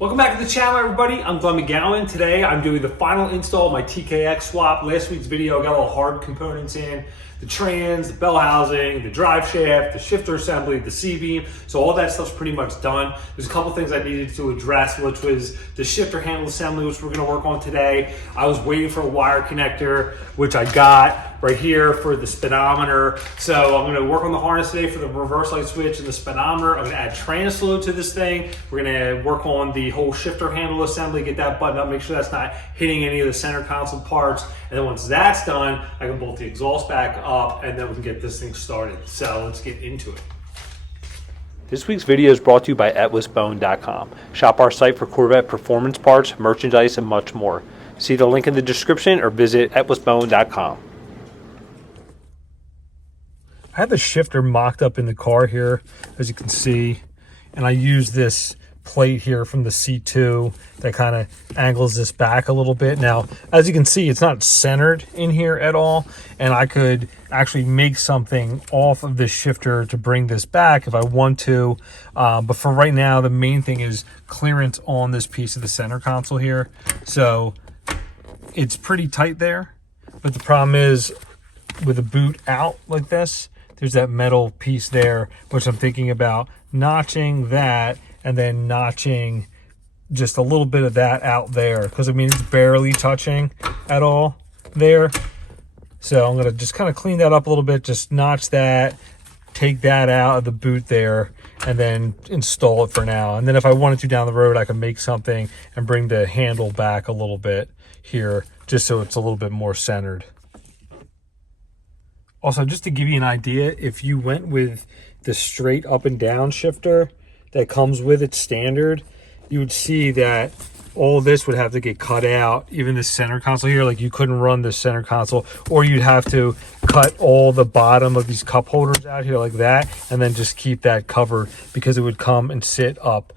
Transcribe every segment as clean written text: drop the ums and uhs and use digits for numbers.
Welcome back to the channel, everybody. I'm Glenn McGowan. Today I'm doing the final install of my TKX swap. Last week's video got all the hard components in, the trans, the bell housing, the drive shaft, the shifter assembly, the C-beam. So all that stuff's pretty much done. There's a couple things I needed to address, which was the shifter handle assembly, which we're gonna work on today. I was waiting for a wire connector, which I got right here for the speedometer. So I'm gonna work on the harness today for the reverse light switch and the speedometer. I'm gonna add trans load to this thing. We're gonna work on the whole shifter handle assembly, get that buttoned up, make sure that's not hitting any of the center console parts. And then once that's done, I can bolt the exhaust back up and then we can get this thing started. So let's get into it. This week's video is brought to you by LCOBMW.com. Shop our site for Corvette performance parts, merchandise, and much more. See the link in the description or visit LCOBMW.com. I have the shifter mocked up in the car here, as you can see, and I use this plate here from the C2 that kind of angles this back a little bit. Now, as you can see, it's not centered in here at all, and I could actually make something off of this shifter to bring this back if I want to, but for right now, the main thing is clearance on this piece of the center console here. So it's pretty tight there, but the problem is with the boot out like this, there's that metal piece there, which I'm thinking about notching that and then notching just a little bit of that out there, because I mean it's barely touching at all there. So I'm gonna just kind of clean that up a little bit, just notch that, take that out of the boot there, and then install it for now. And then if I wanted to down the road, I can make something and bring the handle back a little bit here, just so it's a little bit more centered. Also, just to give you an idea, if you went with the straight up and down shifter that comes with it standard, you would see that all this would have to get cut out, even the center console here. Like, you couldn't run the center console, or you'd have to cut all the bottom of these cup holders out here like that, and then just keep that covered, because it would come and sit up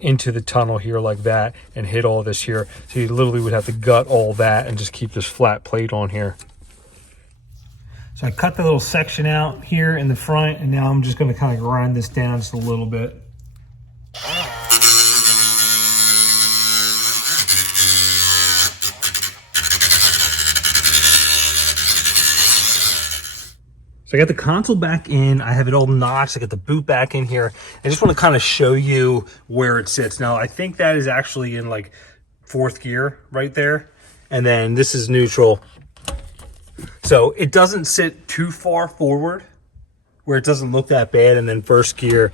into the tunnel here like that and hit all this here. So you literally would have to gut all that and just keep this flat plate on here. So I cut the little section out here in the front, and now I'm just going to kind of grind this down just a little bit. So I got the console back in, I have it all notched, I got the boot back in here. I just want to kind of show you where it sits. Now, I think that is actually in like 4th gear right there, and then this is neutral. So it doesn't sit too far forward where it doesn't look that bad, and then 1st gear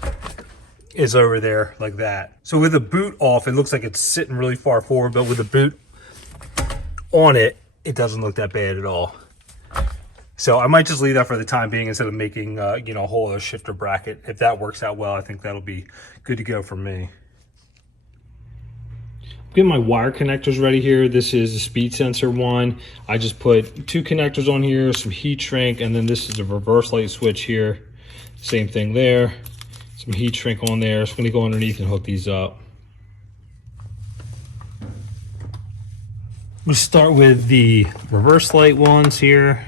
is over there like that. So with the boot off, it looks like it's sitting really far forward, but with the boot on it, it doesn't look that bad at all. So I might just leave that for the time being instead of making you know, a whole other shifter bracket. If that works out well, I think that'll be good to go for me. Getting my wire connectors ready here. This is the speed sensor one. I just put 2 connectors on here, some heat shrink, and then this is a reverse light switch here. Same thing there. Some heat shrink on there. So I'm gonna go underneath and hook these up. We'll start with the reverse light ones here.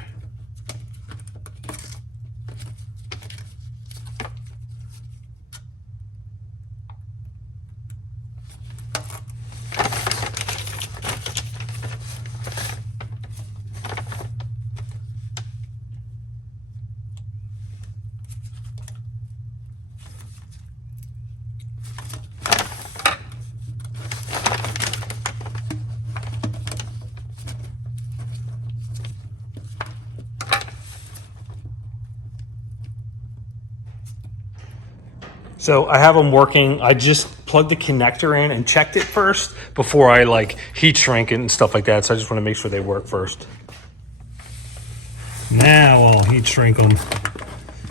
So I have them working. I just plugged the connector in and checked it first before I like heat shrink it and stuff like that. So I just want to make sure they work first. Now I'll heat shrink them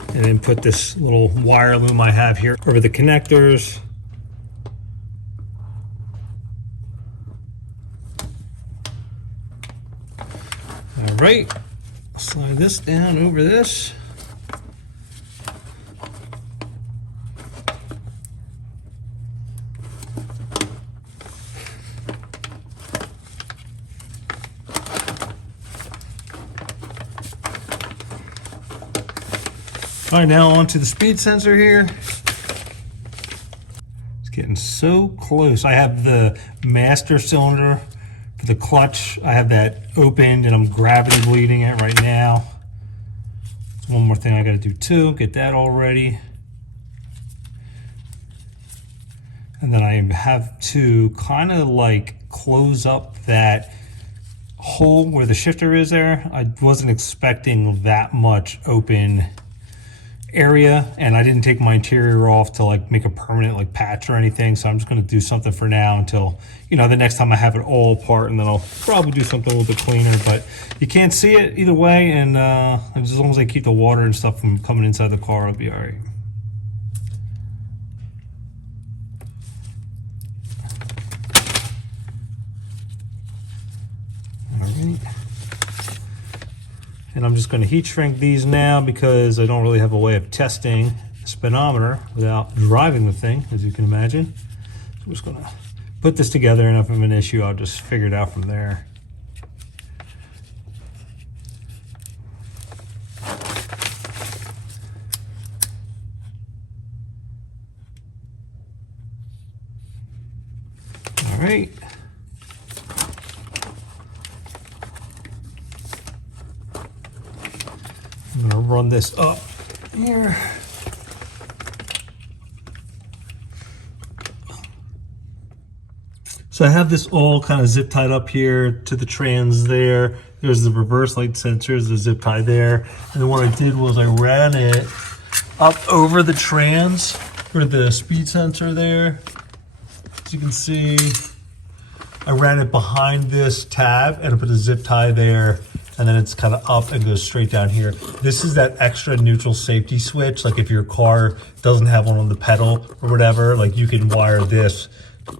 and then put this little wire loom I have here over the connectors. All right, slide this down over this. All right, now onto the speed sensor here. Getting so close. I have the master cylinder for the clutch. I have that opened and I'm gravity bleeding it right now. So one more thing I got to do too. Get that all ready. And then I have to kind of like close up that hole where the shifter is there. I wasn't expecting that much open area, and I didn't take my interior off to like make a permanent like patch or anything, so I'm just going to do something for now until, you know, the next time I have it all apart, and then I'll probably do something a little bit cleaner. But you can't see it either way, and as long as I keep the water and stuff from coming inside the car, I'll be all right. All right. And I'm just going to heat shrink these now because I don't really have a way of testing the speedometer without driving the thing, as you can imagine. So I'm just going to put this together, and if I have an issue, I'll just figure it out from there. All right. I'm going to run this up here. So I have this all kind of zip tied up here to the trans there. There's the reverse light sensors, the zip tie there. And then what I did was I ran it up over the trans for the speed sensor there. As you can see, I ran it behind this tab and I put a zip tie there. And then it's kind of up and goes straight down here. This is that extra neutral safety switch. Like if your car doesn't have one on the pedal or whatever, like you can wire this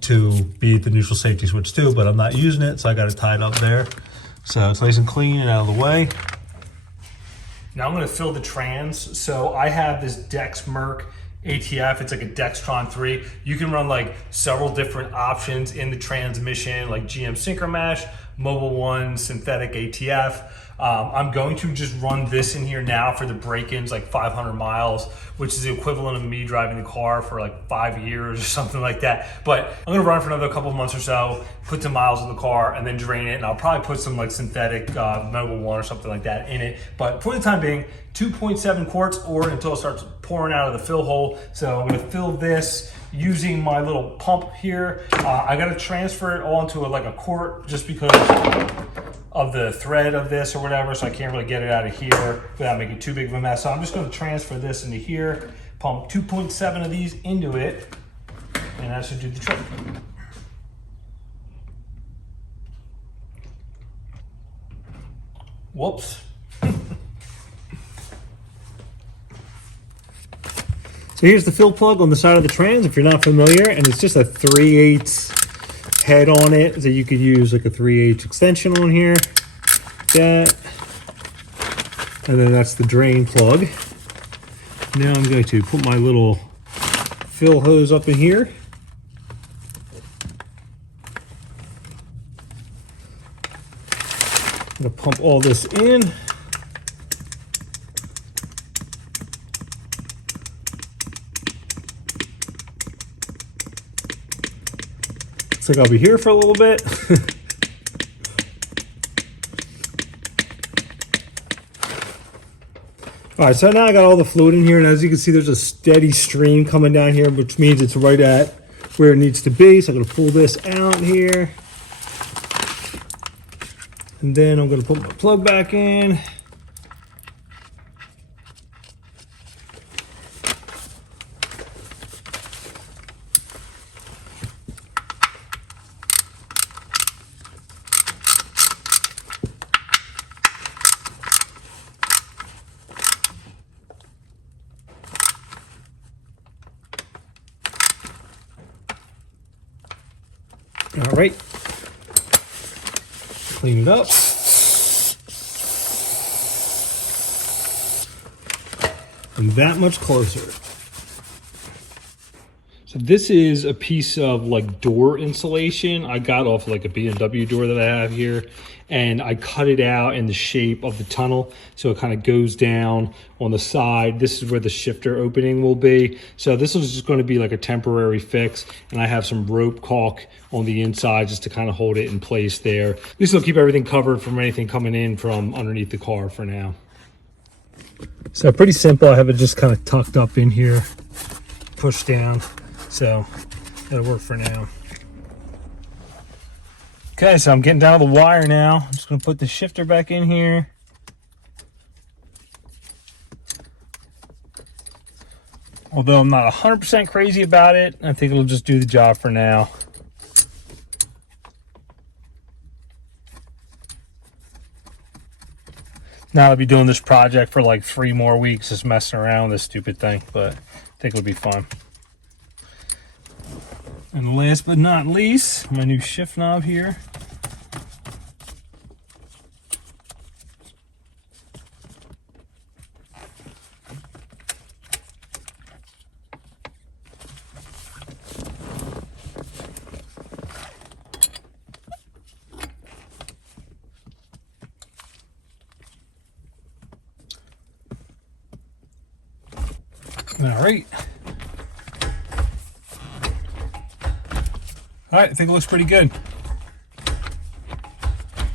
to be the neutral safety switch too, but I'm not using it, so I got it tied up there. So it's nice and clean and out of the way. Now I'm gonna fill the trans. So I have this Merc ATF, it's like a Dextron 3. You can run like several different options in the transmission, like GM Synchromesh, Mobil 1, synthetic ATF. I'm going to just run this in here now for the break-ins, like 500 miles, which is the equivalent of me driving the car for like 5 years or something like that. But I'm gonna run for another couple of months or so, put some miles in the car, and then drain it. And I'll probably put some like synthetic Mobil 1 or something like that in it. But for the time being, 2.7 quarts or until it starts pouring out of the fill hole. So I'm gonna fill this using my little pump here. I gotta transfer it all into like a quart just because of the thread of this or whatever, so I can't really get it out of here without making too big of a mess. So I'm just gonna transfer this into here, pump 2.7 of these into it, and that should do the trick. Whoops. So here's the fill plug on the side of the trans, if you're not familiar, and it's just a 3/8 head on it, so you could use like a 3/8 extension on here. That. And then that's the drain plug. Now I'm going to put my little fill hose up in here. I'm going to pump all this in. Looks like I'll be here for a little bit. All right, so now I got all the fluid in here, and as you can see, there's a steady stream coming down here, which means it's right at where it needs to be. So I'm gonna pull this out here. And then I'm gonna put my plug back in. All right, clean it up. And that much closer. So this is a piece of like door insulation I got off like a BMW door that I have here. and I cut it out in the shape of the tunnel. So it kind of goes down on the side. This is where the shifter opening will be. So this is just going to be like a temporary fix. And I have some rope caulk on the inside just to kind of hold it in place there. This will keep everything covered from anything coming in from underneath the car for now. So pretty simple. I have it just kind of tucked up in here, pushed down. So that'll work for now. Okay, so I'm getting down to the wire now. I'm just going to put the shifter back in here. Although I'm not 100% crazy about it, I think it'll just do the job for now. Now I'll be doing this project for like 3 more weeks, just messing around with this stupid thing, but I think it'll be fun. And last but not least, my new shift knob here. All right. All right, I think it looks pretty good.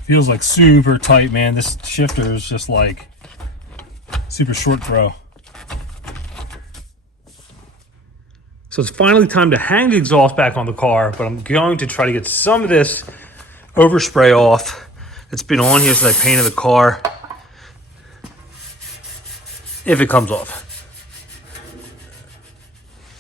Feels like super tight, man. This shifter is just like super short throw. So it's finally time to hang the exhaust back on the car, but I'm going to try to get some of this overspray off that's been on here since I painted the car, if it comes off.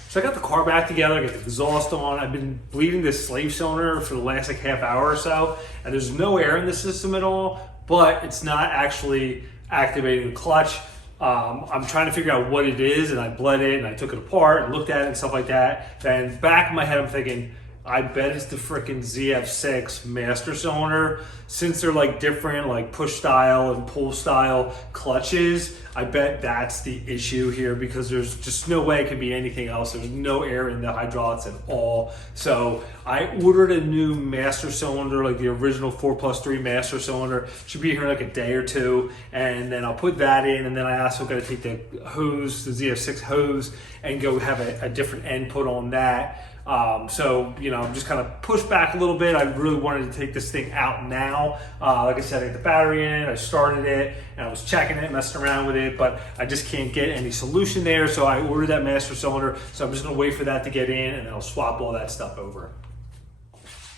So I got the car back together, I got the exhaust on. I've been bleeding this slave cylinder for the last like half hour or so, and there's no air in the system at all, but it's not actually activating the clutch. I'm trying to figure out what it is, and I bled it and I took it apart and looked at it and stuff like that. Then back in my head I'm thinking, I bet it's the freaking ZF6 master cylinder. Since they're like different, like push style and pull style clutches, I bet that's the issue here, because there's just no way it can be anything else. There's no air in the hydraulics at all. So I ordered a new master cylinder, like the original 4+3 master cylinder. Should be here in like a day or two, and then I'll put that in, and then I also got to take the hose, the ZF6 hose, and go have a different end put on that. So, you know, I'm just kind of pushed back a little bit. I really wanted to take this thing out now. Like I said, I got the battery in it, I started it, and I was checking it, messing around with it, but I just can't get any solution there. So I ordered that master cylinder. So I'm just gonna wait for that to get in, and then I'll swap all that stuff over.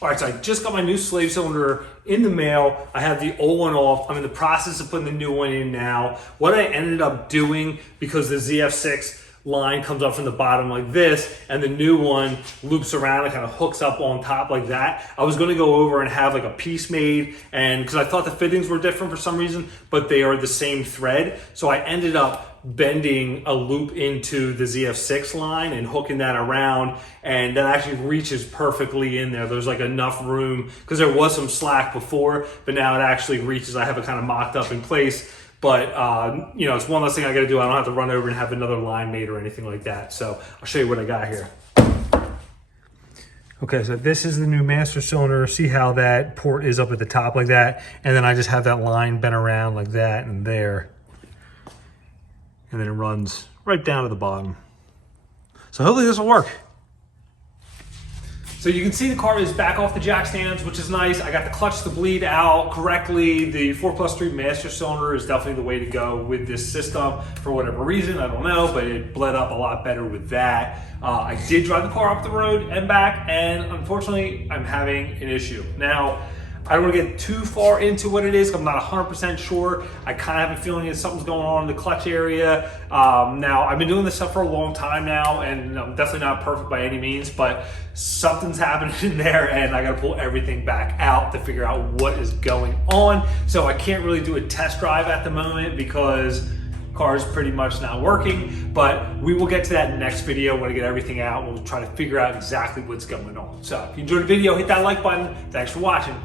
All right, so I just got my new slave cylinder in the mail. I have the old one off. I'm in the process of putting the new one in now. What I ended up doing, because the ZF6 line comes up from the bottom like this, and the new one loops around and kind of hooks up on top like that, I was going to go over and have like a piece made, and because I thought the fittings were different for some reason, but they are the same thread. So I ended up bending a loop into the ZF6 line and hooking that around, and that actually reaches perfectly in there. There's like enough room, because there was some slack before, but now it actually reaches. I have it kind of mocked up in place. But, you know, it's one less thing I got to do. I don't have to run over and have another line made or anything like that. So I'll show you what I got here. Okay, so this is the new master cylinder. See how that port is up at the top like that? And then I just have that line bent around like that and there. And then it runs right down to the bottom. So hopefully this will work. So you can see the car is back off the jack stands, which is nice. I got the clutch to bleed out correctly. The 4+3 master cylinder is definitely the way to go with this system for whatever reason. I don't know, but it bled up a lot better with that. I did drive the car up the road and back, and unfortunately, I'm having an issue. Now, I don't want to get too far into what it is. I'm not 100% sure. I kind of have a feeling that something's going on in the clutch area. Now, I've been doing this stuff for a long time now, and I'm definitely not perfect by any means, but something's happening in there, and I got to pull everything back out to figure out what is going on. So I can't really do a test drive at the moment because car is pretty much not working, but we will get to that next video when I get everything out. We'll try to figure out exactly what's going on. So if you enjoyed the video, hit that like button. Thanks for watching.